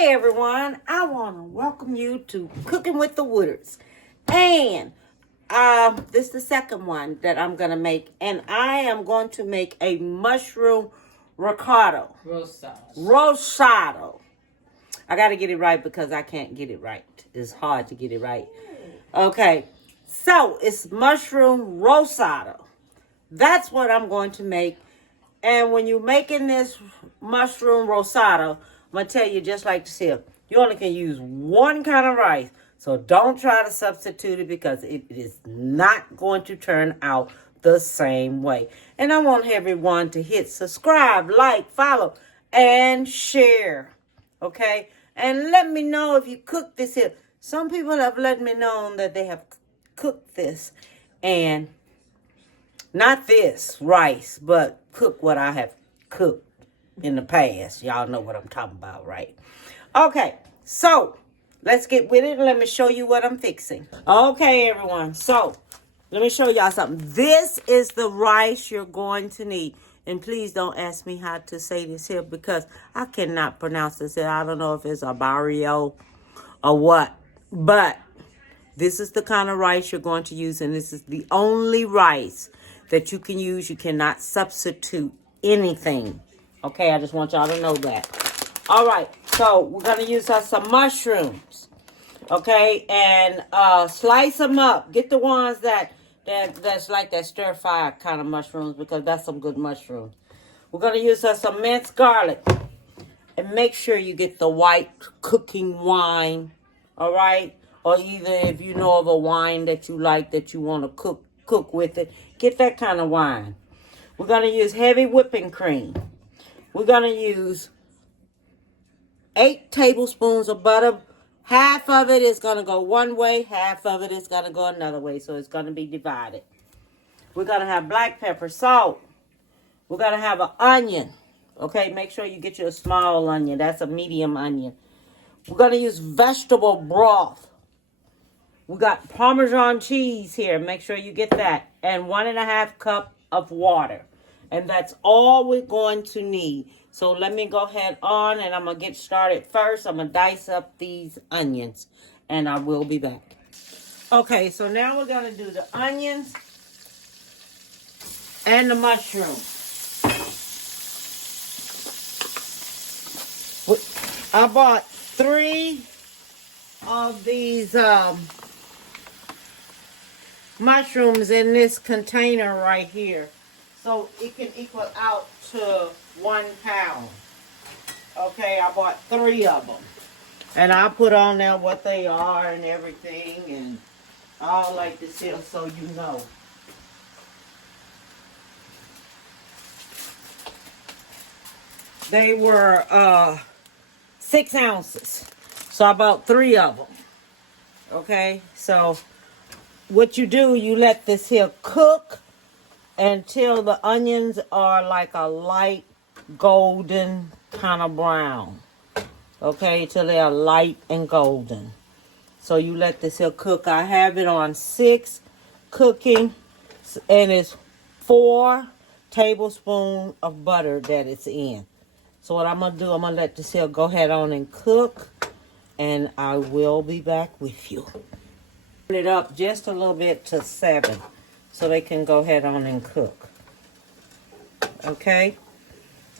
Hey everyone, I want to welcome you to Cooking with the Woodards. And this is the second one that I'm going to make. And I am going to make a mushroom ricotta. Risotto. I got to get it right because I can't get it right. It's hard to get it right. Okay, so it's mushroom risotto. That's what I'm going to make. And when you're making this mushroom risotto, I'm going to tell you just like this here. You only can use one kind of rice. So don't try to substitute it because it is not going to turn out the same way. And I want everyone to hit subscribe, like, follow, and share. Okay? And let me know if you cook this here. Some people have let me know that they have cooked this. And not this rice, but cook what I have cooked in the past. Y'all know what I'm talking about, right? Okay, so let's get with it. Let me show you what I'm fixing. Okay, everyone. So let me show y'all something. This is the rice you're going to need. And please don't ask me how to say this here because I cannot pronounce this. I don't know if it's a barrio or what. But this is the kind of rice you're going to use. And this is the only rice that you can use. You cannot substitute anything. Okay, I just want y'all to know that. All right, so we're going to use some mushrooms. Okay, and slice them up. Get the ones that's like that stir-fry kind of mushrooms because that's some good mushrooms. We're going to use some minced garlic. And make sure you get the white cooking wine. All right? Or either if you know of a wine that you like that you want to cook with it, get that kind of wine. We're going to use heavy whipping cream. We're going to use 8 tablespoons of butter. Half of it is going to go one way. Half of it is going to go another way. So it's going to be divided. We're going to have black pepper, salt. We're going to have an onion. Okay, make sure you get you a small onion. That's a medium onion. We're going to use vegetable broth. We got Parmesan cheese here. Make sure you get that. And 1.5 cups of water. And that's all we're going to need. So let me go ahead on and I'm going to get started first. I'm going to dice up these onions. And I will be back. Okay, so now we're going to do the onions and the mushrooms. I bought 3 of these mushrooms in this container right here. So it can equal out to 1 pound. Okay, I bought 3 of them. And I'll put on there what they are and everything. And all like this here so you know. They were 6 ounces. So I bought 3 of them. Okay, so what you do, you let this here cook until the onions are like a light golden kind of brown. Okay, till they are light and golden. So you let this here cook. I have it on 6 cooking, and it's 4 tablespoons of butter that it's in. So what I'm going to do, I'm going to let this here go ahead on and cook, and I will be back with you. Turn it up just a little bit to 7 so they can go ahead on and cook. Okay?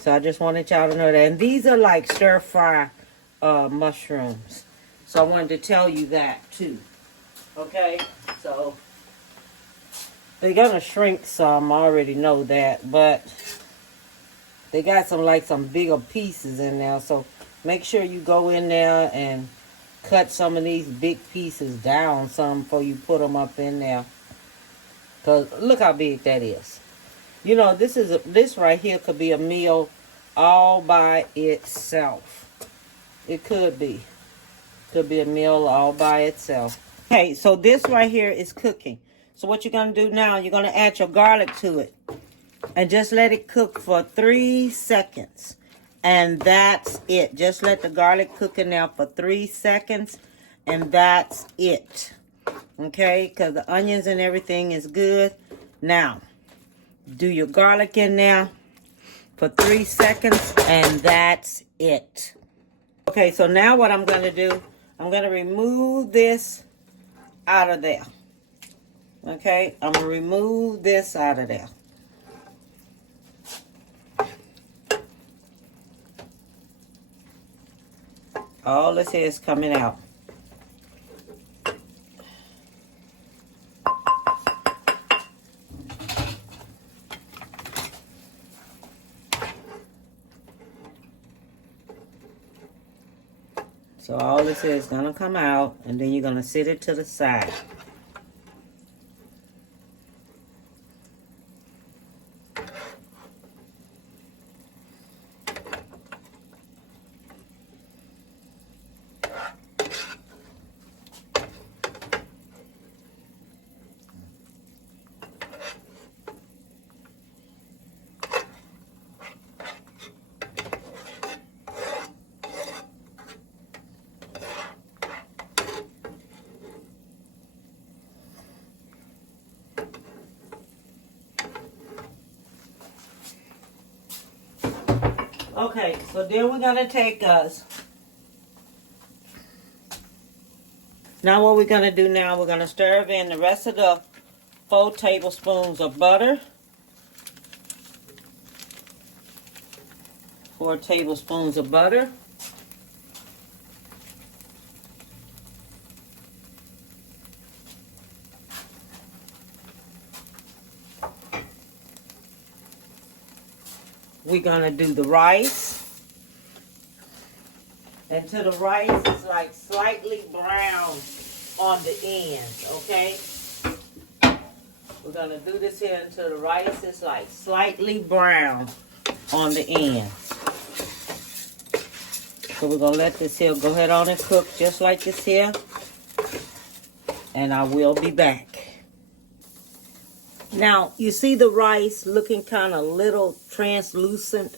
So I just wanted y'all to know that. And these are like stir-fry mushrooms. So I wanted to tell you that too. Okay? So they're going to shrink some. I already know that. But they got some bigger pieces in there. So make sure you go in there and cut some of these big pieces down some before you put them up in there. Because look how big that is. You know, this right here could be a meal all by itself. It could be. Could be a meal all by itself. Okay, so this right here is cooking. So what you're going to do now, you're going to add your garlic to it. And just let it cook for 3 seconds. And that's it. Just let the garlic cook in there for 3 seconds. And that's it. Okay? Because the onions and everything is good. Now, do your garlic in there for 3 seconds. And that's it. Okay, so now what I'm going to do, I'm going to remove this out of there. Okay, I'm going to remove this out of there. All this here is coming out. So all this is going to come out, and then you're going to sit it to the side. Okay, so then we're going to take us. Now what we're going to do now, we're going to stir in the rest of the 4 tablespoons of butter. 4 tablespoons of butter. We're going to do the rice. Until the rice is like slightly brown on the ends, okay? We're going to do this here until the rice is like slightly brown on the ends. So we're going to let this here go ahead on and cook just like this here. And I will be back. Now, you see the rice looking kind of little translucent,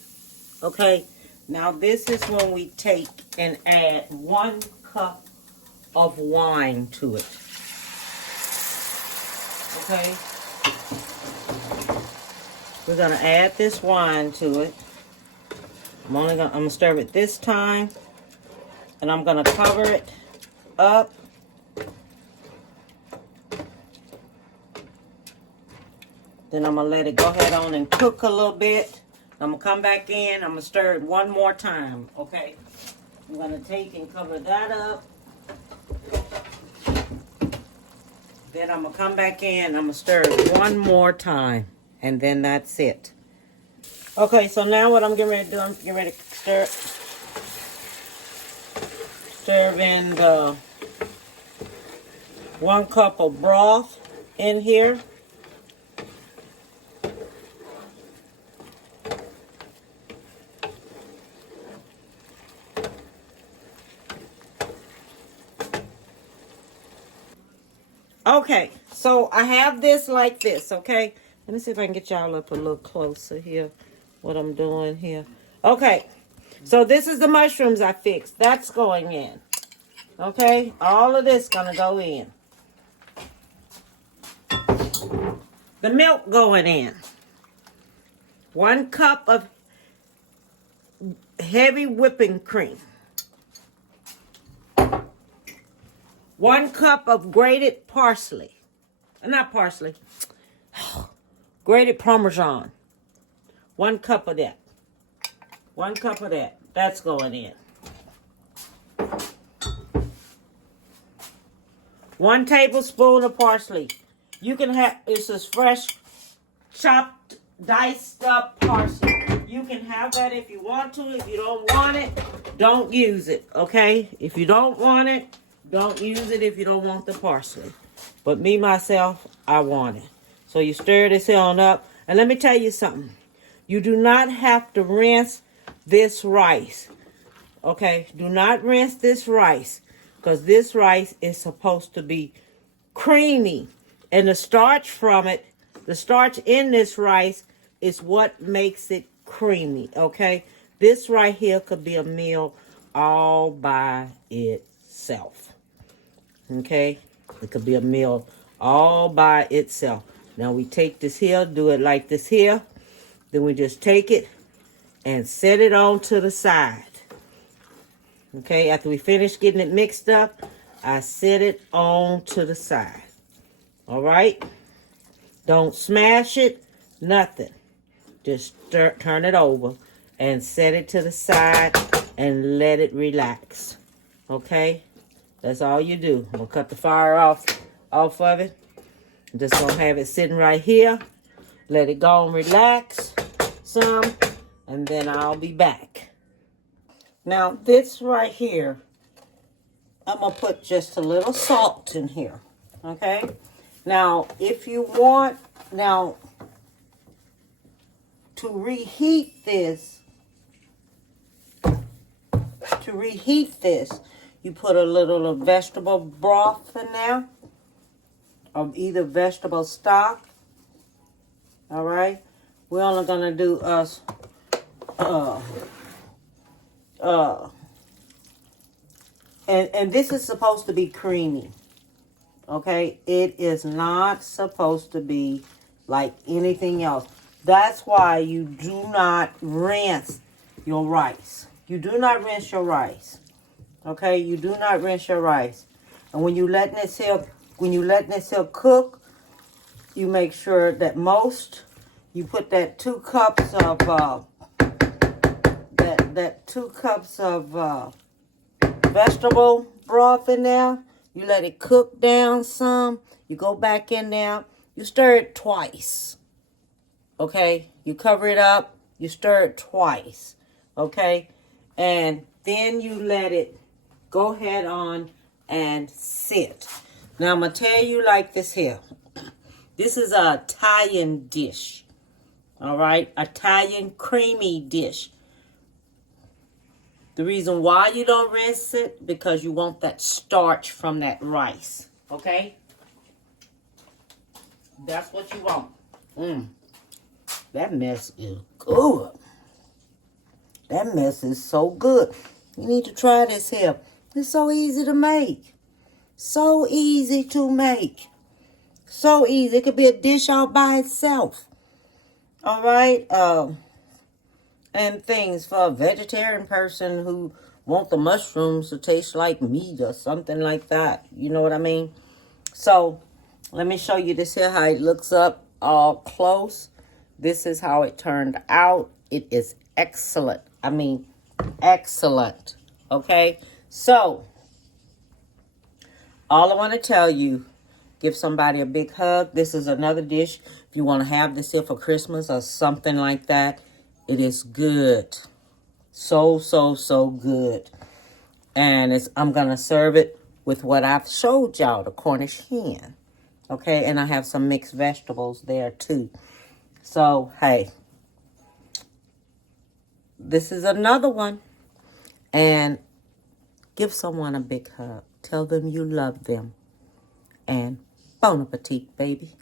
okay? Now, this is when we take and add 1 cup of wine to it, okay? We're going to add this wine to it. I'm going to stir it this time, and I'm going to cover it up. Then I'm going to let it go ahead on and cook a little bit. I'm going to come back in. I'm going to stir it one more time, okay? I'm going to take and cover that up. Then I'm going to come back in. I'm going to stir it one more time. And then that's it. Okay, so now what I'm getting ready to do, I'm getting ready to stir in the 1 cup of broth in here. Okay, so I have this like this, okay? Let me see if I can get y'all up a little closer here, what I'm doing here. Okay, so this is the mushrooms I fixed. That's going in, okay? All of this gonna go in. The milk going in. 1 cup of heavy whipping cream. 1 cup of grated parsley. Not parsley. Grated Parmesan. 1 cup of that. 1 cup of that. That's going in. 1 tablespoon of parsley. You can have, this is fresh, chopped, diced up parsley. You can have that if you want to. If you don't want it, don't use it, okay? If you don't want it, don't use it if you don't want the parsley. But me, myself, I want it. So you stir this on up. And let me tell you something. You do not have to rinse this rice. Okay? Do not rinse this rice. Because this rice is supposed to be creamy. And the starch from it, the starch in this rice is what makes it creamy. Okay? This right here could be a meal all by itself. Okay, it could be a meal all by itself. Now we take this here, do it like this here. Then we just take it and set it on to the side. Okay, after we finish getting it mixed up, I set it on to the side. All right? Don't smash it, nothing. Just turn it over and set it to the side and let it relax. Okay? That's all you do. I'm going to cut the fire off of it. I'm just going to have it sitting right here. Let it go and relax some. And then I'll be back. Now, this right here, I'm going to put just a little salt in here. Okay? Now, if you want, now, to reheat this, you put a little vegetable broth in there, or either vegetable stock. All right? We're only going to do us, and this is supposed to be creamy. Okay? It is not supposed to be like anything else. That's why you do not rinse your rice. You do not rinse your rice. Okay? You do not rinse your rice. And when you letting this here cook, you make sure that you put that 2 cups of that 2 cups of vegetable broth in there. You let it cook down some. You go back in there. You stir it twice. Okay? You cover it up. You stir it twice. Okay? And then you let it go ahead on and sit. Now, I'm going to tell you like this here. This is an Italian dish. All right? Italian creamy dish. The reason why you don't rinse it, because you want that starch from that rice. Okay? That's what you want. That mess is good. That mess is so good. You need to try this here. It's so easy to make. So easy to make. So easy. It could be a dish all by itself. All right? And things for a vegetarian person who want the mushrooms to taste like meat or something like that. You know what I mean? So, let me show you this here, how it looks up all close. This is how it turned out. It is excellent. I mean, excellent. Okay? So, all I want to tell you, give somebody a big hug. This is another dish. If you want to have this here for Christmas or something like that, it is good. So, so, so good. And I'm going to serve it with what I've showed y'all, the Cornish hen. Okay? And I have some mixed vegetables there too. So, hey. This is another one. And give someone a big hug. Tell them you love them. And bon appetit, baby.